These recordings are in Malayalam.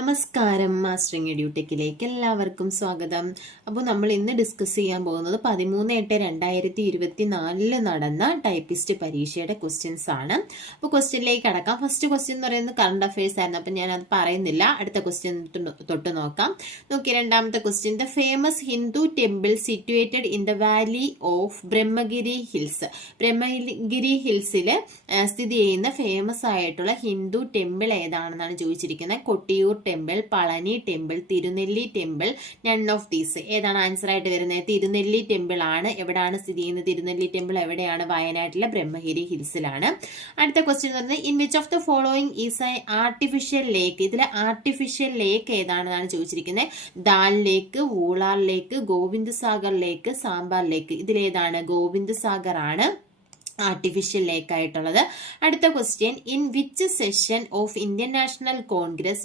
നമസ്കാരം, മാസ്റ്ററിംഗ് എഡ്യൂടെക്കിലേക്ക് എല്ലാവർക്കും സ്വാഗതം. അപ്പോൾ നമ്മൾ ഇന്ന് ഡിസ്കസ് ചെയ്യാൻ പോകുന്നത് 13/8/2024 നടന്ന ടൈപ്പിസ്റ്റ് പരീക്ഷയുടെ ക്വസ്റ്റ്യൻസ് ആണ്. അപ്പോൾ ക്വസ്റ്റ്യനിലേക്ക് കടക്കാം. ഫസ്റ്റ് ക്വസ്റ്റ്യൻ എന്ന് പറയുന്നത് കറണ്ട് അഫയേഴ്സ് ആയിരുന്നു, അപ്പം ഞാൻ അത് പറയുന്നില്ല. അടുത്ത ക്വസ്റ്റ്യൻ തൊട്ട് നോക്കാം. നോക്കി, രണ്ടാമത്തെ question. The famous Hindu temple situated in the valley of Brahmagiri hills. Brahmagiri ഹിൽസിൽ സ്ഥിതി ചെയ്യുന്ന ഫേമസ് ആയിട്ടുള്ള ഹിന്ദു ടെമ്പിൾ ഏതാണെന്നാണ് ചോദിച്ചിരിക്കുന്നത്. Kottiyoor temple, Palani temple, Thirunelli temple, none of these. ഏതാണ് ആൻസർ ആയിട്ട് വരുന്നത്? തിരുനെല്ലി ടെമ്പിൾ ആണ്. എവിടെയാണ് സ്ഥിതി ചെയ്യുന്നത്? തിരുനെല്ലി ടെമ്പിൾ എവിടെയാണ്? വയനാട്ടിലെ ബ്രഹ്മഗിരി ഹിൽസിലാണ്. അടുത്ത ക്വസ്റ്റ്യൻ പറയുന്നത് in which of the following is A artificial lake. ഇതിലെ ആർട്ടിഫിഷ്യൽ ലേക്ക് ഏതാണെന്നാണ് ചോദിച്ചിരിക്കുന്നത്. ദാൽ ലേക്ക്, വൂളാർ ലേക്ക്, ഗോവിന്ദ് സാഗർ ലേക്ക്, സാമ്പാർ ലേക്ക്. ഇതിലേതാണ്? ഗോവിന്ദ് സാഗർ ആണ് ആർട്ടിഫിഷ്യൽ ലേക്ക് ആയിട്ടുള്ളത്. അടുത്ത question. In which session of Indian National Congress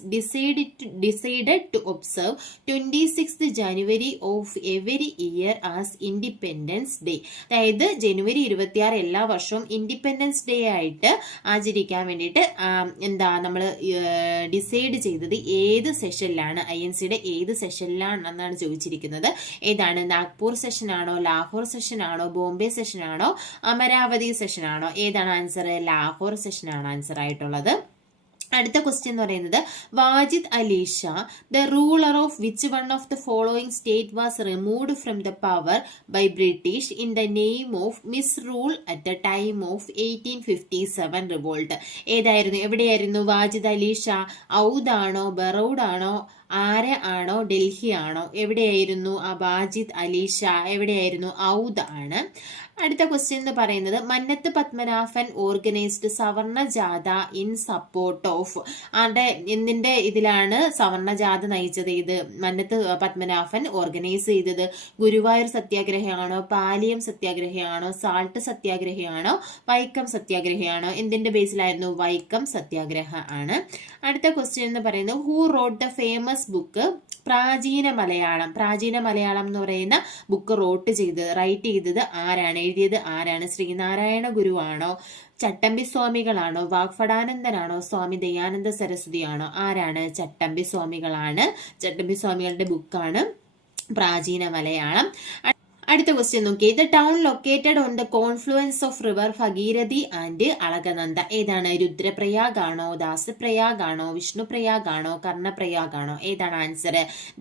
decided to observe 26th January of every year as Independence Day. അതായത് ജനുവരി 26 എല്ലാ വർഷവും ഇൻഡിപെൻഡൻസ് ഡേ ആയിട്ട് ആചരിക്കാൻ വേണ്ടിയിട്ട് നമ്മൾ ഡിസൈഡ് ചെയ്തത് ഏത് സെഷനിലാണ്? INCയുടെ ഏത് സെഷനിലാണെന്നാണ് ചോദിച്ചിരിക്കുന്നത്. ഏതാണ്? നാഗ്പൂർ സെഷൻ ആണോ, ലാഹോർ സെഷൻ ആണോ, ബോംബെ സെഷൻ ആണോ, അമരാവതി സെഷൻ ആണോ? ഏതാണ് ആൻസർ? ലാഹോർ സെഷൻ ആണ് ആൻസർ ആയിട്ടുള്ളത്. അടുത്ത ക്വസ്റ്റ്യൻ എന്ന് പറയുന്നത് Wajid Ali Shah the ruler of which one of the following state was removed from the power by British in the name of misrule at the time of 1857 revolt. ഏതായിരുന്നു? എവിടെയായിരുന്നു വാജിദ് അലി ഷാ? ഔദ് ആണോ, ബറൌഡ് ആണോ, ആര ആണോ, ഡൽഹി ആണോ? എവിടെയായിരുന്നു ആ വാജിദ് അലി ഷാ? എവിടെയായിരുന്നു? ഔദ് ആണ്. അടുത്ത ക്വസ്റ്റ്യൻ എന്ന് പറയുന്നത് മന്നത്ത് പത്മനാഭൻ ഓർഗനൈസ്ഡ് സവർണ ജാഥ ഇൻ സപ്പോർട്ട് ഓഫ്. എന്തിന്റെ ഇതിലാണ് സവർണ ജാഥ നയിച്ചത്? ഇത് മന്നത്ത് പത്മനാഭൻ ഓർഗനൈസ് ചെയ്തത് ഗുരുവായൂർ സത്യാഗ്രഹമാണോ, പാലിയം സത്യാഗ്രഹമാണോ, സാൾട്ട് സത്യാഗ്രഹമാണോ, വൈക്കം സത്യാഗ്രഹമാണോ? എന്തിന്റെ ബേസിലായിരുന്നു? വൈക്കം സത്യാഗ്രഹ ആണ്. അടുത്ത ക്വസ്റ്റ്യൻ എന്ന് പറയുന്നത് who wrote the famous book പ്രാചീന മലയാളം. പ്രാചീന മലയാളം എന്ന് പറയുന്ന ബുക്ക് റൈറ്റ് ചെയ്തത് ആരാണ്? എഴുതിയത് ആരാണ്? ശ്രീനാരായണ ഗുരുവാണോ, ചട്ടമ്പി സ്വാമികളാണോ, വാഗ്ഭടാനന്ദനാണോ, സ്വാമി ദയാനന്ദ സരസ്വതിയാണോ? ആരാണ്? ചട്ടമ്പി സ്വാമികളാണ്. ചട്ടമ്പി സ്വാമികളുടെ ബുക്കാണ് പ്രാചീന മലയാളം. അടുത്ത ക്വസ്റ്റ്യൻ നോക്കി. The town located on the confluence of river Bhagirathi and Alaknanda. ഏതാണ്? രുദ്രപ്രയാഗ് ആണോ, ദാസപ്രയാഗ് ആണോ, വിഷ്ണുപ്രയാഗ് ആണോ, കർണപ്രയാഗ് ആണോ? ഏതാണ് ആൻസർ?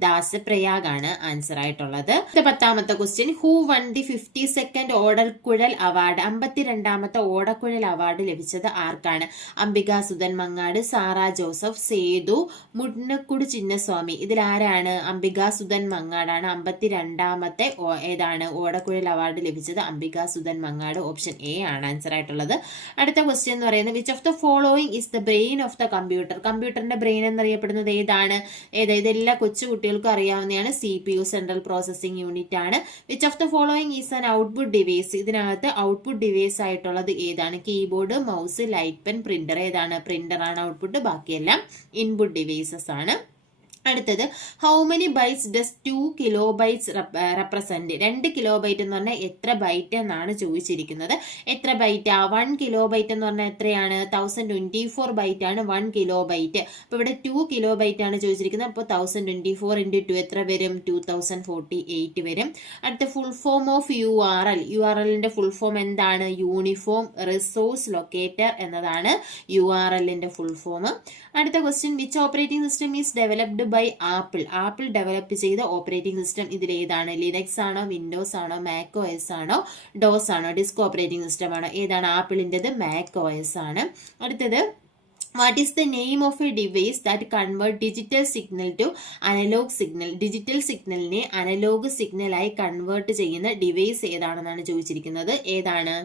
ദാസപ്രയാഗ് ആണ് ആൻസർ ആയിട്ടുള്ളത്. 10ാമത്തെ question. Who won the 52nd Odakkuzhal award. 52ാമത്തെ ഓടക്കുഴൽ അവാർഡ് ലഭിച്ചത് ആർക്കാണ്? അംബിക സുധൻ മങ്ങാട്, സാറ ജോസഫ്, സേതു, മുന്നക്കുട് ചിന്നസ്വാമി. ഇതിലാരാണ്? അംബിക സുധൻ മങ്ങാടാണ്. 52ാമത്തെ ഏതാണ് ഓടക്കുഴൽ അവാർഡ് ലഭിച്ചത്? അംബിക സുധൻ മങ്ങാട്. ഓപ്ഷൻ എ ആണ് ആൻസർ ആയിട്ടുള്ളത്. അടുത്ത ക്വസ്റ്റ്യൻ എന്ന് പറയുന്നത് which of the following is the brain of the computer. കമ്പ്യൂട്ടറിന്റെ ബ്രെയിൻ എന്നറിയപ്പെടുന്നത് ഏതാണ്? ഇതെല്ലാ കൊച്ചു കുട്ടികൾക്കും അറിയാവുന്നതാണ്. CPU സെൻട്രൽ പ്രോസസിംഗ് യൂണിറ്റ് ആണ്. Which of the following is an output device. ഇതിനകത്ത് ഔട്ട്പുട്ട് ഡിവൈസ് ആയിട്ടുള്ളത് ഏതാണ്? Keyboard, mouse, light pen, printer. ഏതാണ്? പ്രിന്റർ ആണ് ഔട്ട്പുട്ട്. ബാക്കിയെല്ലാം ഇൻപുട്ട് ഡിവൈസസ് ആണ്. അടുത്തത് how many bytes does 2 kilobytes represent. 2 kilobyte എന്ന് പറഞ്ഞാൽ എത്ര ബൈറ്റ് എന്നാണ് ചോദിച്ചിരിക്കുന്നത്. എത്ര ബൈറ്റ്? 1 കിലോബൈറ്റ് എന്ന് പറഞ്ഞാൽ എത്രയാണ്? 1024 ബൈറ്റ് ആണ് 1 കിലോബൈറ്റ്. അപ്പൊ ഇവിടെ 2 കിലോബൈറ്റ് ആണ് ചോദിച്ചിരിക്കുന്നത്. അപ്പോൾ 1024 × 2 എത്ര വരും? 2048 വരും. അടുത്ത ഫുൾ ഫോം ഓഫ് URL. URLന്റെ ഫുൾ ഫോം എന്താണ്? യൂണിഫോം റിസോഴ്സ് ലൊക്കേറ്റർ എന്നതാണ് URLന്റെ ഫുൾ ഫോം. അടുത്ത question. Which operating system is developed by Apple. Apple develop ചെയ്ത ഓപ്പറേറ്റിംഗ് സിസ്റ്റം ഇതിലേതാണ്? ലിനക്സ് ആണോ, വിൻഡോസ് ആണോ, മാക് OS ആണോ, ഡോസ് ആണോ? ഡിസ്ക് ഓപ്പറേറ്റിംഗ് സിസ്റ്റം ആണോ? ഏതാണ്? ആപ്പിളിൻ്റെത് മാക് OS ആണ്. അടുത്തത് what is the name of a device that convert digital signal to analog signal. Digital സിഗ്നലിനെ അനലോഗ് സിഗ്നലായി കൺവേർട്ട് ചെയ്യുന്ന ഡിവൈസ് ഏതാണെന്നാണ് ചോദിച്ചിരിക്കുന്നത്. ഏതാണ്?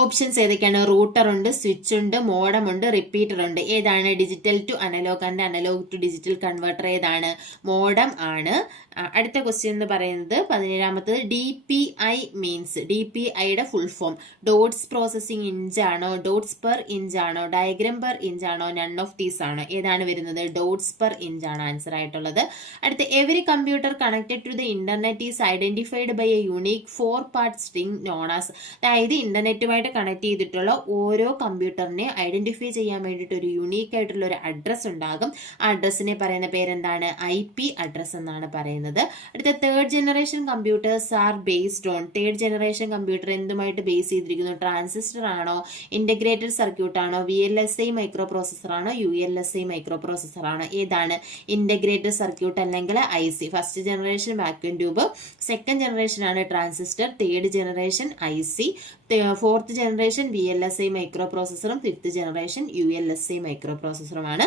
ഓപ്ഷൻസ് ഏതൊക്കെയാണ്? റൂട്ടർ ഉണ്ട്, സ്വിച്ച് ഉണ്ട്, മോഡം ഉണ്ട്, റിപ്പീറ്റർ ഉണ്ട്. ഏതാണ്? Digital to analog and analog to digital converter ഏതാണ്? മോഡം ആണ്. അടുത്ത ക്വസ്റ്റ്യൻ എന്ന് പറയുന്നത് 17ാമത്തത് DPI മീൻസ്. DPIയുടെ full form dots processing inch ആണോ, ഡോട്ട്സ് പെർ ഇഞ്ച് ആണോ, ഡയഗ്രാം പെർ ഇഞ്ച് ആണോ, നൺ ഓഫ് ദീസ് ആണോ? ഏതാണ് വരുന്നത്? ഡോട്ട്സ് പെർ ഇഞ്ച് ആണ് ആൻസർ ആയിട്ടുള്ളത്. അടുത്ത every computer connected to the internet is identified by a unique 4-part string known as. അതായത് ഇന്റർനെറ്റുമായി ഇതുമായിട്ട് കണക്ട് ചെയ്തിട്ടുള്ള ഓരോ കമ്പ്യൂട്ടറിനെ ഐഡന്റിഫൈ ചെയ്യാൻ വേണ്ടിയിട്ട് ഒരു യുണീക്ക് ആയിട്ടുള്ള ഒരു അഡ്രസ് ഉണ്ടാകും. ആ അഡ്രസ്സിനെ പറയുന്ന പേരെന്താണ്? IP അഡ്രസ് എന്നാണ് പറയുന്നത്. അടുത്ത third generation computers are based on. Third generation computer എന്തുമായിട്ട് ബേസ് ചെയ്തിരിക്കുന്നു? ട്രാൻസിസ്റ്റർ ആണോ, ഇന്റഗ്രേറ്റഡ് സർക്യൂട്ട് ആണോ, VLSI മൈക്രോ പ്രോസസർ ആണോ, ULSI മൈക്രോ പ്രോസസർ ആണോ? ഏതാണ്? ഇന്റഗ്രേറ്റഡ് സർക്യൂട്ട് അല്ലെങ്കിൽ IC. First generation vacuum tube, second generation ആണ് transistor, third generation IC, fourth generation VLSI മൈക്രോ പ്രോസസറും, ഫിഫ്ത്ത് ജനറേഷൻ ULSI മൈക്രോ പ്രോസസറുമാണ്.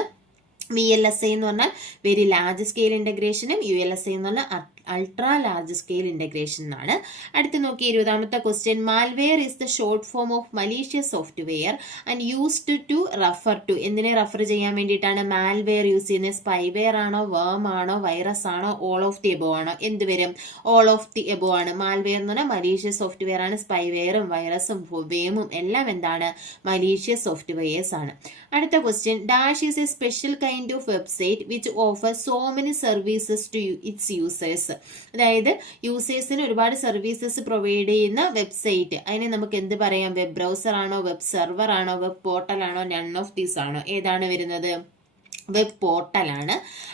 VLSI എന്ന് പറഞ്ഞാൽ വെരി ലാർജ് സ്കെയിൽ ഇൻ്റഗ്രേഷനും ULSI എന്ന് പറഞ്ഞാൽ അൾട്രാ ലാർജ് സ്കെയിൽ ഇൻ്റഗ്രേഷൻ എന്നാണ്. അടുത്ത് നോക്കി 20ാമത്തെ question. Malware is the short form of malicious software and used to refer to. എന്തിനെ റെഫർ ചെയ്യാൻ വേണ്ടിയിട്ടാണ് മാൽവെയർ യൂസ് ചെയ്യുന്നത്? സ്പൈവെയർ ആണോ, വേം ആണോ, വൈറസ് ആണോ, ഓൾ ഓഫ് ദി എബോ ആണോ? എന്ത് വരും? ഓൾ ഓഫ് ദി എബോ ആണ്. മാൽവെയർ എന്ന് പറഞ്ഞാൽ മലീഷ്യസ് സോഫ്റ്റ്വെയർ ആണ്. സ്പൈവെയറും വൈറസും വേമും എല്ലാം എന്താണ്? മലീഷ്യസ് സോഫ്റ്റ്വെയർസ് ആണ്. അടുത്ത question. Dash is a special kind of website which offer so many services to its users. അതായത് യൂസേഴ്സിന് ഒരുപാട് സർവീസസ് പ്രൊവൈഡ് ചെയ്യുന്ന വെബ്സൈറ്റ്. അതിനെ നമുക്ക് എന്ത് പറയാം? വെബ് ബ്രൗസർ ആണോ, വെബ് സെർവർ ആണോ, വെബ് പോർട്ടൽ ആണോ, നൺ ഓഫ് ദീസ് ആണോ? ഏതാണ് വരുന്നത്? വെബ് പോർട്ടലാണ്.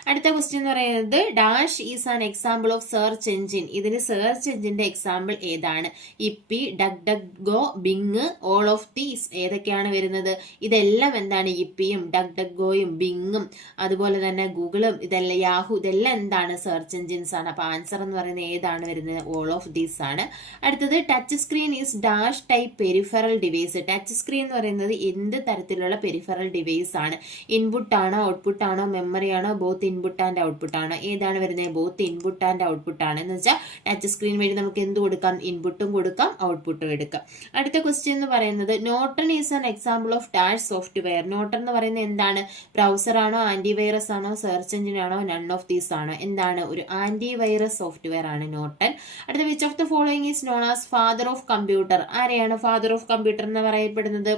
അടുത്ത ക്വസ്റ്റ്യൻ എന്ന് പറയുന്നത് dash is an example of search engine. ഇതിന് സെർച്ച് എഞ്ചിന്റെ എക്സാമ്പിൾ ഏതാണ്? Yippy, DuckDuckGo, Bing, all of these ഏതൊക്കെയാണ് വരുന്നത്? ഇതെല്ലാം എന്താണ്? ഇപ്പിയും ഡക് ഡക് ഗോയും ബിങ്ങും അതുപോലെ തന്നെ ഗൂഗിളും ഇതെല്ലാം യാഹു ഇതെല്ലാം എന്താണ്? സെർച്ച് എഞ്ചിൻസ് ആണ്. അപ്പൊ ആൻസർ എന്ന് പറയുന്നത് ഏതാണ് വരുന്നത്? ഓൾ ഓഫ് ദീസ് ആണ്. അടുത്തത് touch screen is dash type peripheral device. Touch screen എന്ന് പറയുന്നത് എന്ത് തരത്തിലുള്ള പെരിഫറൽ ഡിവൈസ് ആണ്? ഇൻപുട്ട് ആണോ, ഔട്ട്പുട്ട് ആണോ, മെമ്മറി ആണോ, ബോത്ത് ഇൻപുട്ട് ആൻഡ് ഔട്ട്പുട്ട് ആണോ? ഏതാണ് വരുന്നത്? ബോത്ത് ഇൻപുട്ട് ആൻഡ് ഔട്ട്പുട്ട് ആണ്. എന്ന് വെച്ചാൽ ടച്ച് സ്ക്രീൻ വഴി നമുക്ക് എന്ത് കൊടുക്കാം? ഇൻപുട്ടും കൊടുക്കാം, ഔട്ട്പുട്ടും എടുക്കാം. അടുത്ത ക്വസ്റ്റ്യൻ എന്ന് പറയുന്നത് Norton is an example of dash software. Norton എന്ന് പറയുന്നത് എന്താണ്? ബ്രൗസർ ആണോ, ആന്റിവൈറസ് ആണോ, സെർച്ച് എഞ്ചിൻ ആണോ, നൺ ഓഫ് ദീസ് ആണോ? എന്താണ്? ഒരു ആന്റിവൈറസ് സോഫ്റ്റ്വെയർ ആണ് നോർട്ടൺ. അടുത്ത which of the following is known as father of computer. ആരെയാണ് ഫാദർ ഓഫ് കമ്പ്യൂട്ടർ എന്ന് പറയപ്പെടുന്നത്?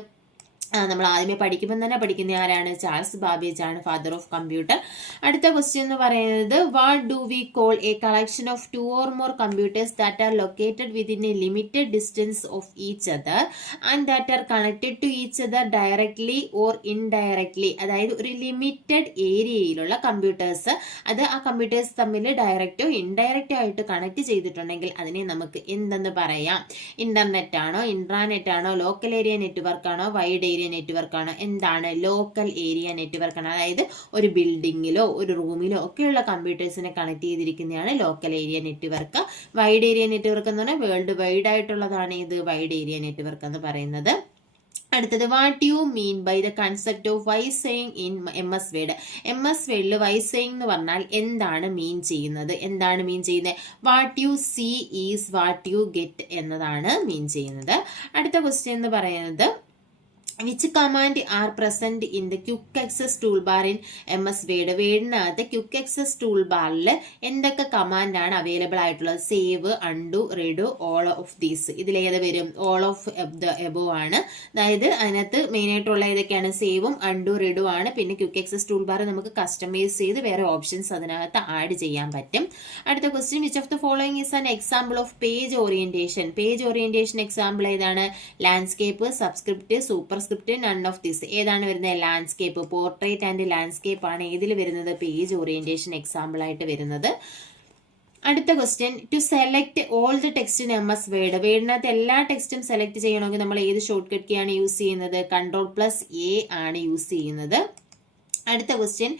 നമ്മൾ ആദ്യമേ പഠിക്കുമ്പോൾ തന്നെ പഠിക്കുന്ന ആരാണ്? ചാൾസ് ബാബേജ് ആണ് ഫാദർ ഓഫ് കമ്പ്യൂട്ടർ. അടുത്ത ക്വസ്റ്റ്യൻ എന്ന് പറയുന്നത് what do we call A collection of 2 or more computers that are located within a limited distance of each other and that are connected to each other directly or indirectly. അതായത് ഒരു ലിമിറ്റഡ് ഏരിയയിലുള്ള കമ്പ്യൂട്ടേഴ്സ്, അത് ആ കമ്പ്യൂട്ടേഴ്സ് തമ്മിൽ ഡയറക്റ്റോ ഇൻഡയറക്റ്റോ ആയിട്ട് കണക്ട് ചെയ്തിട്ടുണ്ടെങ്കിൽ അതിനെ നമുക്ക് എന്തെന്ന് പറയാം? ഇന്റർനെറ്റ് ആണോ, ഇൻട്രാനെറ്റ് ആണോ, ലോക്കൽ ഏരിയ നെറ്റ്വർക്ക് ആണോ, വൈഡ് ഏരിയ നെറ്റ്വർക്ക് ആണ്? എന്താണ്? ലോക്കൽ ഏരിയ നെറ്റ്വർക്ക് ആണ്. അതായത് ഒരു ബിൽഡിങ്ങിലോ ഒരു റൂമിലോ ഒക്കെയുള്ള കമ്പ്യൂട്ടേഴ്സിനെ കണക്ട് ചെയ്തിരിക്കുന്നതാണ് local area network. Wide area network എന്ന് പറഞ്ഞാൽ വേൾഡ് വൈഡ് ആയിട്ടുള്ളതാണ് ഇത് വൈഡ് ഏരിയ നെറ്റ്വർക്ക് എന്ന് പറയുന്നത്. അടുത്തത് what you mean by the concept of വൈസെയിങ് ഇൻ MS വേർഡ്. MS വേർഡിൽ വൈസെയിങ് എന്ന് പറഞ്ഞാൽ എന്താണ് മീൻ ചെയ്യുന്നത്? എന്താണ് മീൻ ചെയ്യുന്നത്? What you see is what you get എന്നതാണ് മീൻ ചെയ്യുന്നത്. അടുത്ത ക്വസ്റ്റ്യൻ എന്ന് പറയുന്നത് which command are present in the quick access toolbar in MS word. വേർഡിനകത്ത് ക്വിക്ക് ആക്സസ് ടൂൾ ബാറിൽ എന്തൊക്കെ കമാൻഡ് ആണ് അവൈലബിൾ ആയിട്ടുള്ളത്? Save, undo, redo, all of these. ഇതിലേത് വരും? ഓൾ ഓഫ് ദ എബോ ആണ്. അതായത് അതിനകത്ത് മെയിൻ ആയിട്ടുള്ള ഏതൊക്കെയാണ്? സേവും അൺഡു, റീഡു ആണ്. പിന്നെ ക്വിക്ക് ആക്സസ് ടൂൾ ബാർ നമുക്ക് കസ്റ്റമൈസ് ചെയ്ത് വേറെ ഓപ്ഷൻസ് അതിനകത്ത് ആഡ് ചെയ്യാൻ പറ്റും. അടുത്ത question which of the following is an example of page orientation. Page orientation example ഏതാണ്? Landscape, subscript, superscript, none of this. ഏതാണ് വരുന്നത്? ലാൻഡ്സ്കേപ്പ്. പോർട്രേറ്റ് ആൻഡ് ലാൻഡ്സ്കേപ്പ് ആണ് ഇതിൽ വരുന്നത് പേജ് ഓറിയന്റേഷൻ എക്സാമ്പിൾ ആയിട്ട് വരുന്നത്. അടുത്ത question to select all the text in MS word. വേർഡിനകത്ത് എല്ലാ ടെക്സ്റ്റും സെലക്ട് ചെയ്യണമെങ്കിൽ നമ്മൾ ഏത് ഷോർട്ട് കട്ട് കീ ആണ് യൂസ് ചെയ്യുന്നത്? Ctrl+A ആണ് യൂസ് ചെയ്യുന്നത്. അടുത്ത question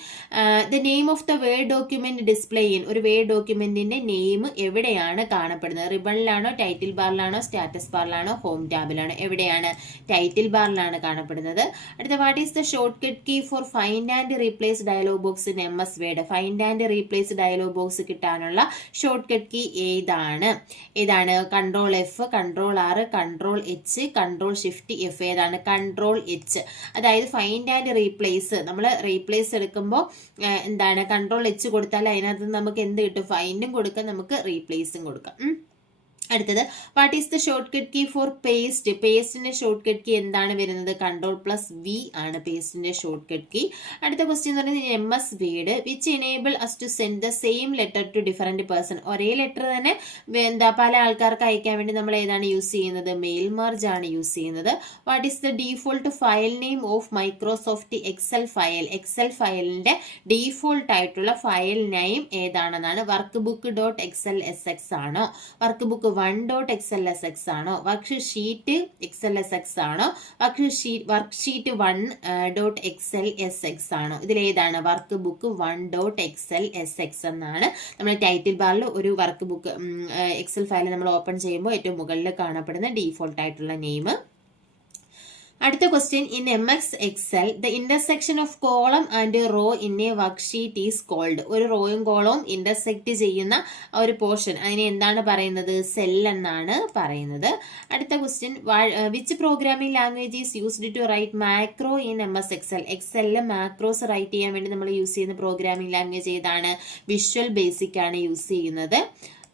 the name of the word document display in. ഒരു വേർഡ് ഡോക്യുമെന്റിന്റെ നെയിം എവിടെയാണ് കാണപ്പെടുന്നത്? റിബണിലാണോ, ടൈറ്റിൽ ബാറിലാണോ, സ്റ്റാറ്റസ് ബാറിലാണോ, ഹോം ടാബിലാണോ? എവിടെയാണ്? ടൈറ്റിൽ ബാറിലാണ് കാണപ്പെടുന്നത്. അടുത്ത what is the shortcut key for find and replace dialog box in MS word. Find and replace dialog box കിട്ടാനുള്ള ഷോർട്ട് കട്ട് കീ ഏതാണ്? Ctrl+F, Ctrl+R, Ctrl+H, Ctrl+Shift+F. ഏതാണ്? Ctrl+H. അതായത് ഫൈൻഡ് ആൻഡ് റീപ്ലേസ് നമ്മൾ റീപ്ലേസ് എടുക്കുമ്പോൾ എന്താണ്? Ctrl+H കൊടുത്താൽ അതിനകത്ത് നമുക്ക് എന്ത് കിട്ടും? ഫൈൻഡും കൊടുക്കാം, നമുക്ക് റീപ്ലേസും കൊടുക്കാം. അടുത്തത് what is the shortcut key for paste? പേസ്റ്റിന്റെ ഷോർട്ട് കട്ട് കീ എന്താണ് വരുന്നത്? Ctrl+V ആണ് പേസ്റ്റിന്റെ ഷോർട്ട് കട്ട് കീ. അടുത്ത ക്വസ്റ്റ്യൻ എന്ന് പറയുന്നത് MS word which enable us to send the same letter to different person. ഒരേ ലെറ്റർ തന്നെ പല ആൾക്കാർക്ക് അയക്കാൻ വേണ്ടി നമ്മൾ ഏതാണ് യൂസ് ചെയ്യുന്നത്? മെയിൽ മെർജ് ആണ് യൂസ് ചെയ്യുന്നത്. What is the default file name of Microsoft Excel file? Excel ഫയലിന്റെ ഡീഫോൾട്ട് ആയിട്ടുള്ള ഫയൽ നെയിം ഏതാണെന്നാണ്? workbook.xlsx ആണോ? വർക്ക്ബുക്ക് 1.xlsx ആണോ? വർക്ക് ഷീറ്റ് XLSX ആണോ? വർക്ക് ഷീറ്റ് 1.xlsx ആണോ? ഇതിലേതാണ്? വർക്ക് ബുക്ക് 1.xlsx എന്നാണ്. നമ്മൾ ടൈറ്റിൽ ബാറിൽ ഒരു വർക്ക് ബുക്ക് എക്സൽ ഫയൽ നമ്മൾ ഓപ്പൺ ചെയ്യുമ്പോൾ ഏറ്റവും മുകളിൽ കാണപ്പെടുന്ന ഡീഫോൾട്ട് ആയിട്ടുള്ള നെയിം. അടുത്ത question in MX Excel the intersection of column and row in a worksheet is called. ഒരു റോയും കോളവും ഇന്റർസെക്ട് ചെയ്യുന്ന ഒരു പോർഷൻ അതിനെ എന്താണ് പറയുന്നത്? സെൽ എന്നാണ് പറയുന്നത്. അടുത്ത question which programming language is used to write macro in MS Excel? എക്സലിലെ മാക്രോസ് റൈറ്റ് ചെയ്യാൻ വേണ്ടി നമ്മൾ യൂസ് ചെയ്യുന്ന പ്രോഗ്രാമിംഗ് ലാംഗ്വേജ് ഏതാണ്? വിഷ്വൽ ബേസിക് ആണ് യൂസ് ചെയ്യുന്നത്.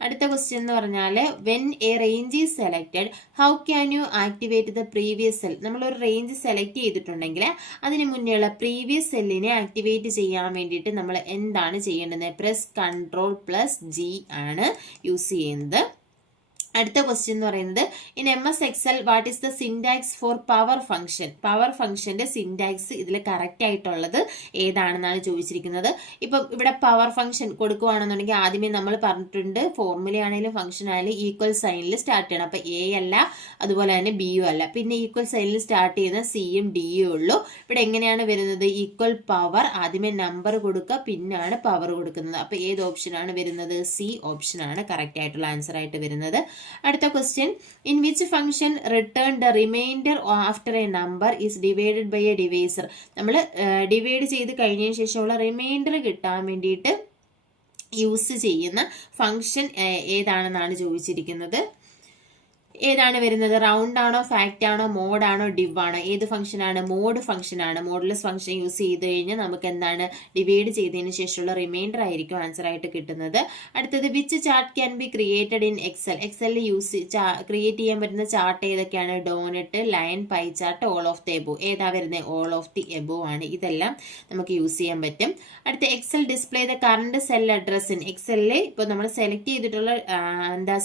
അടുത്ത ക്വസ്റ്റ്യൻ എന്ന് പറഞ്ഞാൽ when a range is selected how can you activate the previous cell? നമ്മളൊരു റേഞ്ച് സെലക്ട് ചെയ്തിട്ടുണ്ടെങ്കിൽ അതിന് മുന്നേയുള്ള പ്രീവിയസ് സെല്ലിനെ ആക്ടിവേറ്റ് ചെയ്യാൻ വേണ്ടിയിട്ട് നമ്മൾ എന്താണ് ചെയ്യേണ്ടത്? പ്രസ് Ctrl+G ആണ് യൂസ് ചെയ്യുന്നത്. അടുത്ത ക്വസ്റ്റ്യൻ എന്ന് പറയുന്നത് in MS Excel what is the syntax for power function? Power ഫംഗ്ഷന്റെ സിൻടാക്സ് ഇതിൽ കറക്റ്റ് ആയിട്ടുള്ളത് ഏതാണെന്നാണ് ചോദിച്ചിരിക്കുന്നത്. ഇപ്പം ഇവിടെ പവർ ഫംഗ്ഷൻ കൊടുക്കുകയാണെന്നുണ്ടെങ്കിൽ ആദ്യമേ നമ്മൾ പറഞ്ഞിട്ടുണ്ട് ഫോർമുല ആണെങ്കിലും ഫംഗ്ഷൻ ആണെങ്കിലും ഈക്വൽ സൈനിൽ സ്റ്റാർട്ട് ചെയ്യണം. അപ്പൊ A അല്ല, അതുപോലെ തന്നെ Bയും അല്ല. പിന്നെ ഈക്വൽ സൈനിൽ സ്റ്റാർട്ട് ചെയ്യുന്ന Cയും Dയും ഉള്ളൂ. ഇവിടെ എങ്ങനെയാണ് വരുന്നത്? ഈക്വൽ പവർ, ആദ്യമേ നമ്പർ കൊടുക്കുക, പിന്നാണ് പവർ കൊടുക്കുന്നത്. അപ്പൊ ഏത് ഓപ്ഷൻ ആണ് വരുന്നത്? C ഓപ്ഷൻ ആണ് കറക്റ്റ് ആയിട്ടുള്ള ആൻസർ ആയിട്ട് വരുന്നത്. അടുത്ത question in which function return the remainder after a number is divided by a divisor? നമ്മൾ ഡിവൈഡ് ചെയ്ത് കഴിഞ്ഞതിന് ശേഷമുള്ള റിമൈൻഡർ കിട്ടാൻ വേണ്ടിയിട്ട് യൂസ് ചെയ്യുന്ന ഫംഗ്ഷൻ ഏതാണെന്നാണ് ചോദിച്ചിരിക്കുന്നത്. ഏതാണ് വരുന്നത്? റൗണ്ട് ആണോ, ഫാക്ട് ആണോ, മോഡ് ആണോ, ഡിവ് ആണോ? ഏത് ഫംഗ്ഷൻ ആണ്? മോഡ് ഫംഗ്ഷൻ ആണ്. മോഡ്ലെസ് ഫംഗ്ഷൻ യൂസ് ചെയ്ത് കഴിഞ്ഞാൽ നമുക്ക് എന്താണ്? ഡിവൈഡ് ചെയ്തതിന് ശേഷമുള്ള റിമൈൻഡർ ആയിരിക്കും ആൻസർ ആയിട്ട് കിട്ടുന്നത്. അടുത്തത് which chart can be created in Excel? എക്സലിൽ ക്രിയേറ്റ് ചെയ്യാൻ പറ്റുന്ന ചാർട്ട് ഏതൊക്കെയാണ്? Donut, line, pie chart, all of the above. ഏതാ വരുന്നത്? ഓൾ ഓഫ് ദി എബോ ആണ്. ഇതെല്ലാം നമുക്ക് യൂസ് ചെയ്യാൻ പറ്റും. അടുത്ത Excel display the current cell address in? എക്സലിൽ ഇപ്പോൾ നമ്മൾ സെലക്ട് ചെയ്തിട്ടുള്ള